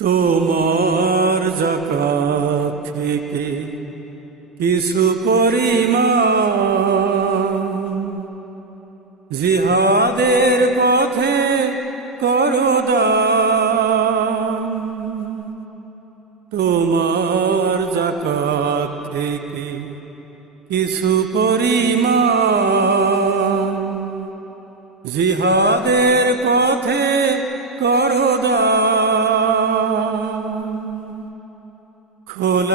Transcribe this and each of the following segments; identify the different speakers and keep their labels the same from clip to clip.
Speaker 1: তোমার জাকাত থেকে কিছু পরিমাণ জিহাদের পথে করদান তোমার জাকাত থেকে কিছু পরিমাণ জিহাদের পথে করো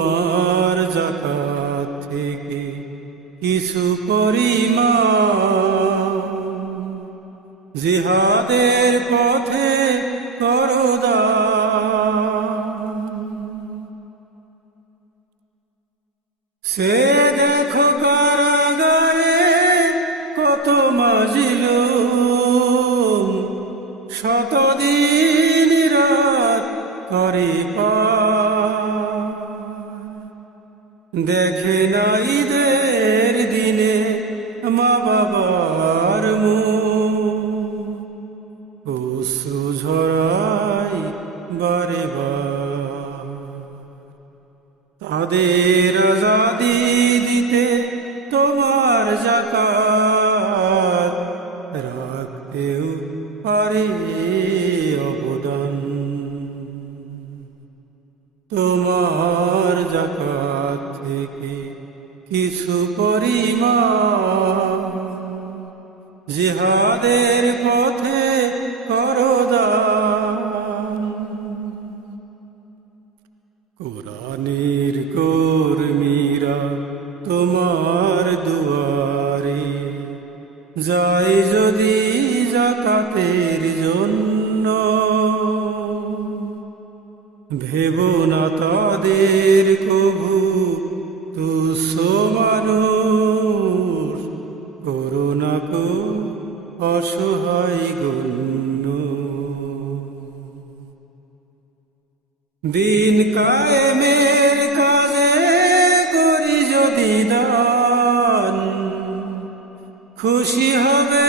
Speaker 1: তোমার জাকাত থেকে কিছু পরিমাণ জিহাদের পথে করো দান। সে দেখো কারাগারে কত মাজিল শতদিন দেখে না ঈদের দিনে মা বাবার মুখ ঝরাই বার। তাদের আজাদি দিতে তোমার জাকাত। রাখতেও পারে অবদান। তোমার জাকাত। থেকে কিছু পরিমাণ জিহাদের পথে। কোরআনের কর্মীরা তোমার দুয়ারে যাই যদি জাকাতের জন্য ভেব না তাদের কবু অসহায় গণ্য। দিন কায়েমের কাজে করি যদি দান, খুশি হবে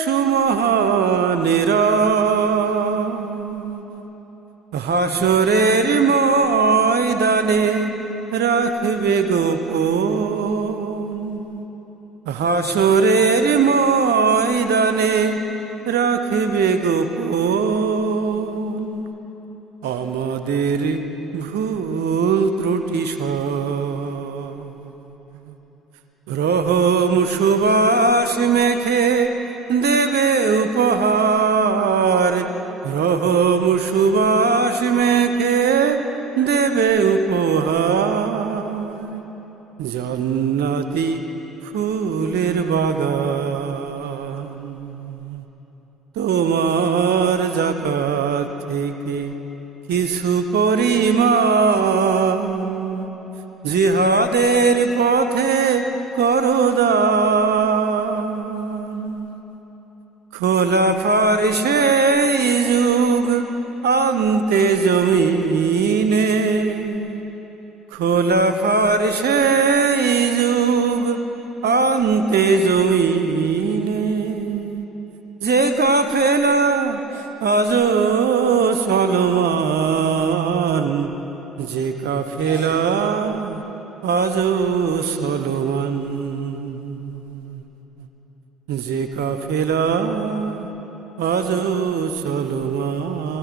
Speaker 1: সুমহানেরা। হাসরের ময়দানে রাখবে গোপন। হাসরের রাখবে গোপন। আমাদের ভুল ত্রুটি রহম সুবাস মেখে দেবে উপহার। রহম সুবাস মেখে দেবে উপহার। জান্নাতি ফুলের বাগান। জিহাদের পথে করো দান। খোলা ফার সেই যুগ আনতে জমিনে খোলা ফার সেই যুগ আনতে জমিনে যে কাফেলা আজ সলমান, যে কাফেলা সলমান। যে কাফেলা আজ চলমান